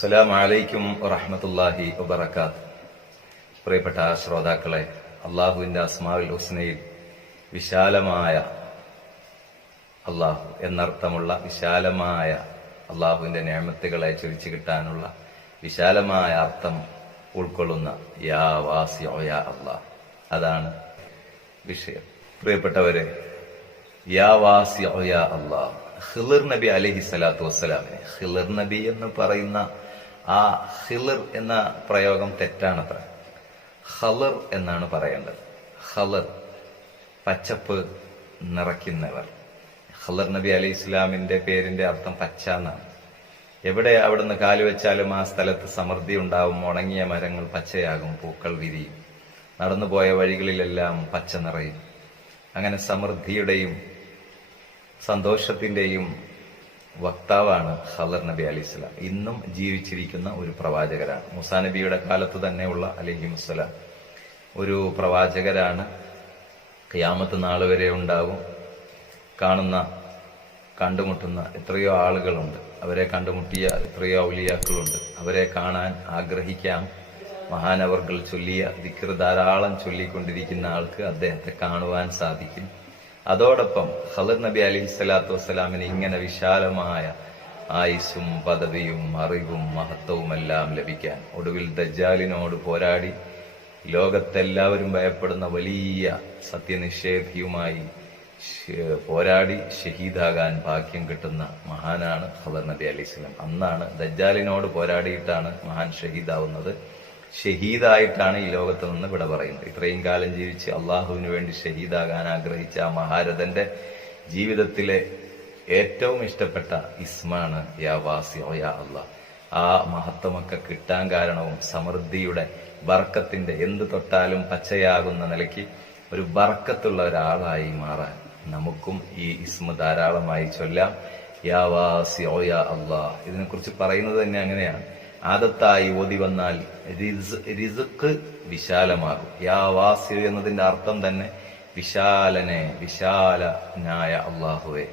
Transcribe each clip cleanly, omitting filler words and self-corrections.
അസ്സലാമു അലൈക്കും വറഹ്മത്തുള്ളാഹി വബറകാത്ത്. പ്രിയപ്പെട്ട ശ്രോതാക്കളെ, അള്ളാഹുവിന്റെ അസ്മാഉൽ ഹുസ്നയിൽ വിശാലമായ അള്ളാഹു എന്നർത്ഥമുള്ള വിശാലമായ അള്ളാഹുവിന്റെ നിഅമത്തുകളെ ചൊരിച്ചു കിട്ടാനുള്ള വിശാലമായ അർത്ഥം ഉൾക്കൊള്ളുന്ന യാ വാസിഉ യാ അല്ലാഹ്, അതാണ് വിഷയം. പ്രിയപ്പെട്ടവരെ, യാ വാസിഉ യാ അല്ലാഹ്, ഖിളിർ നബി അലൈഹി സ്വലാത്തു വസ്സലാമിനെ, ഖിളിർ നബി എന്ന് പറയുന്ന ആ ഖിളിർ എന്ന പ്രയോഗം തെറ്റാണത്ര. ഖളിർ എന്നാണ് പറയേണ്ടത്. ഖളിർ, പച്ചപ്പ് നിറയ്ക്കുന്നവർ. ഖളിർ നബി അലൈഹി ഇസ്ലാമിന്റെ പേരിന്റെ അർത്ഥം പച്ച എന്നാണ്. എവിടെ അവിടുന്ന് കാലുവെച്ചാലും ആ സ്ഥലത്ത് സമൃദ്ധി ഉണ്ടാവും. ഉണങ്ങിയ മരങ്ങൾ പച്ചയാകും, പൂക്കൾ വിരിയും, നടന്നുപോയ വഴികളിലെല്ലാം പച്ച നിറയും. അങ്ങനെ സമൃദ്ധിയുടെയും സന്തോഷത്തിന്റെയും വക്താവാണ് ഖളിർ നബി അലൈഹി സ്വലാം. ഇന്നും ജീവിച്ചിരിക്കുന്ന ഒരു പ്രവാചകരാണ്. മൂസാ നബിയുടെ കാലത്ത് തന്നെയുള്ള അലൈഹിമുസ്സലാം ഒരു പ്രവാചകരാണ്. ഖിയാമത്ത് നാൾ വരെ ഉണ്ടാവും. കണ്ടുമുട്ടുന്ന എത്രയോ ആളുകളുണ്ട്. അവരെ കണ്ടുമുട്ടിയ എത്രയോ ഔലിയാക്കളുണ്ട്. അവരെ കാണാൻ ആഗ്രഹിക്കാം. മഹാനവർകൾ ചൊല്ലിയ ദിക്ർ ധാരാളം ചൊല്ലിക്കൊണ്ടിരിക്കുന്ന ആൾക്ക് അദ്ദേഹത്തെ കാണുവാൻ സാധിക്കും. അതോടൊപ്പം ഖളിർ നബി അലൈഹി സ്വലാത്തു വസ്സലാമിന് ഇങ്ങനെ വിശാലമായ ആയുസ്സും പദവിയും അറിവും മഹത്വവുമെല്ലാം ലഭിക്കാൻ ഒടുവിൽ ദജ്ജാലിനോട് പോരാടി ലോകത്തെല്ലാവരും ഭയപ്പെടുന്ന വലിയ സത്യനിഷേധിയുമായി പോരാടി ഷഹീദാകാൻ ഭാഗ്യം കിട്ടുന്ന മഹാനാണ് ഖളിർ നബി അലൈഹി സ്വലാം. അന്നാണ് ദജ്ജാലിനോട് പോരാടിയിട്ടാണ് മഹാൻ ഷഹീദാവുന്നത്. ഷഹീദായിട്ടാണ് ഈ ലോകത്ത് നിന്ന് വിട പറയുന്നത്. ഇത്രയും കാലം ജീവിച്ച് അള്ളാഹുവിന് വേണ്ടി ഷഹീദാകാൻ ആഗ്രഹിച്ച ആ മഹാരഥന്റെ ജീവിതത്തിലെ ഏറ്റവും ഇഷ്ടപ്പെട്ട ഇസ്മാണ് യാ വാസിഉ യാ അല്ലാഹ്. ആ മഹത്വമൊക്കെ കിട്ടാൻ കാരണവും സമൃദ്ധിയുടെ ബർക്കത്തിന്റെ, എന്ത് തൊട്ടാലും പച്ചയാകുന്ന നിലയ്ക്ക് ഒരു ബർക്കത്തുള്ള ഒരാളായി മാറാൻ നമുക്കും ഈ ഇസ്മ ധാരാളമായി ചൊല്ലാം. യാ വാസിഉ യാ അല്ലാഹ്. ഇതിനെക്കുറിച്ച് പറയുന്നത് തന്നെ അങ്ങനെയാണ്. ആദത്തായി ഓതി വന്നാൽ റിസ്ഖ് വിശാലമാകും. യാ വാസി എന്നതിന്റെ അർത്ഥം തന്നെ വിശാലനെ, വിശാലനായ അള്ളാഹുവെ,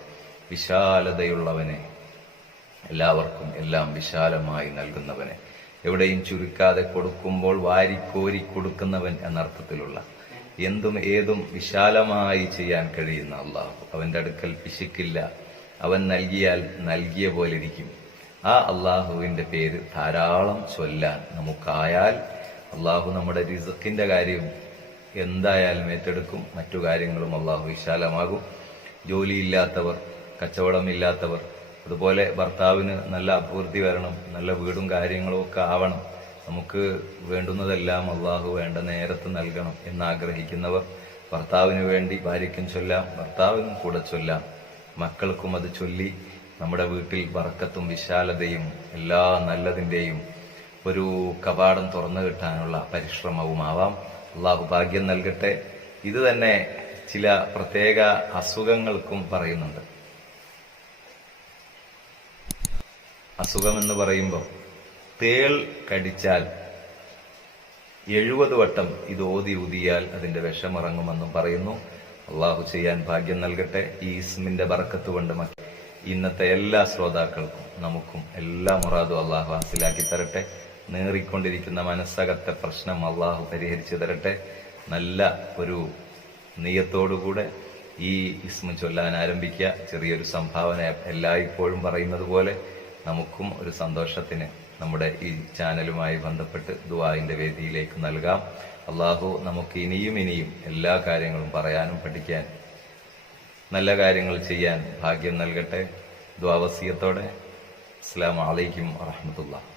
വിശാലതയുള്ളവനെ, എല്ലാവർക്കും എല്ലാം വിശാലമായി നൽകുന്നവനെ, എവിടെയും ചുരുക്കാതെ കൊടുക്കുമ്പോൾ വാരിക്കോരി കൊടുക്കുന്നവൻ എന്നർത്ഥത്തിലുള്ള എന്തും ഏതും വിശാലമായി ചെയ്യാൻ കഴിയുന്ന അള്ളാഹു. അവന്റെ അടുക്കൽ പിശുക്കില്ല. അവൻ നൽകിയാൽ നൽകിയ പോലെ ഇരിക്കും. ആ അള്ളാഹുവിന്റെ പേര് ധാരാളം ചൊല്ലാൻ നമുക്കായാൽ അള്ളാഹു നമ്മുടെ റിസ്ഖിന്റെ കാര്യം എന്തായാലും ഏറ്റെടുക്കും. മറ്റു കാര്യങ്ങളും അള്ളാഹു വിശാലമാകും. ജോലിയില്ലാത്തവർ, കച്ചവടമില്ലാത്തവർ, അതുപോലെ ഭർത്താവിന് നല്ല അഭിവൃദ്ധി വരണം, നല്ല വീടും കാര്യങ്ങളും ഒക്കെ ആവണം, നമുക്ക് വേണ്ടുന്നതെല്ലാം അള്ളാഹു വേണ്ട നേരത്ത് നൽകണം എന്നാഗ്രഹിക്കുന്നവർ ഭർത്താവിന് വേണ്ടി ഭാര്യയ്ക്കും ചൊല്ലാം, ഭർത്താവിനും കൂടെ ചൊല്ലാം. മക്കൾക്കും അത് ചൊല്ലി നമ്മുടെ വീട്ടിൽ ബർക്കത്തും വിശാലതയും എല്ലാ നല്ലതിന്റെയും ഒരു കവാടം തുറന്നു കിട്ടാനുള്ള പരിശ്രമവുമാവാം. അള്ളാഹു ഭാഗ്യം നൽകട്ടെ. ഇത് തന്നെ ചില പ്രത്യേക അസുഖങ്ങൾക്കും പറയുന്നുണ്ട്. അസുഖമെന്ന് പറയുമ്പോൾ തേൾ കടിച്ചാൽ 70 വട്ടം ഇത് ഓതി ഊതിയാൽ അതിന്റെ വിഷമിറങ്ങുമെന്നും പറയുന്നു. അള്ളാഹു ചെയ്യാൻ ഭാഗ്യം നൽകട്ടെ. ഈ ഇസ്മിന്റെ ബർക്കത്ത് കൊണ്ട് ഇന്നത്തെ എല്ലാ ശ്രോതാക്കൾക്കും നമുക്കും എല്ലാ മുറാദും അള്ളാഹു ഹാസിലാക്കി തരട്ടെ. നേറിക്കൊണ്ടിരിക്കുന്ന മനസ്സകത്തെ പ്രശ്നം അള്ളാഹു പരിഹരിച്ചു തരട്ടെ. നല്ല ഒരു നിയത്തോടുകൂടെ ഈ ഇസ്മ ചൊല്ലാൻ ആരംഭിക്കുക. ചെറിയൊരു സംഭാവന എല്ലായ്പ്പോഴും പറയുന്നത് പോലെ നമുക്കും ഒരു സന്തോഷത്തിന് നമ്മുടെ ഈ ചാനലുമായി ബന്ധപ്പെട്ട് ദുആഇന്റെ വേദിയിലേക്ക് നൽകാം. അള്ളാഹു നമുക്ക് ഇനിയും എല്ലാ കാര്യങ്ങളും പറയാനും പഠിക്കാനും നല്ല കാര്യങ്ങൾ ചെയ്യാൻ ഭാഗ്യം നൽകട്ടെ. ദുആ വസിയത്തോടെ അസ്സലാമു അലൈക്കും വറഹ്മത്തുള്ളാഹി.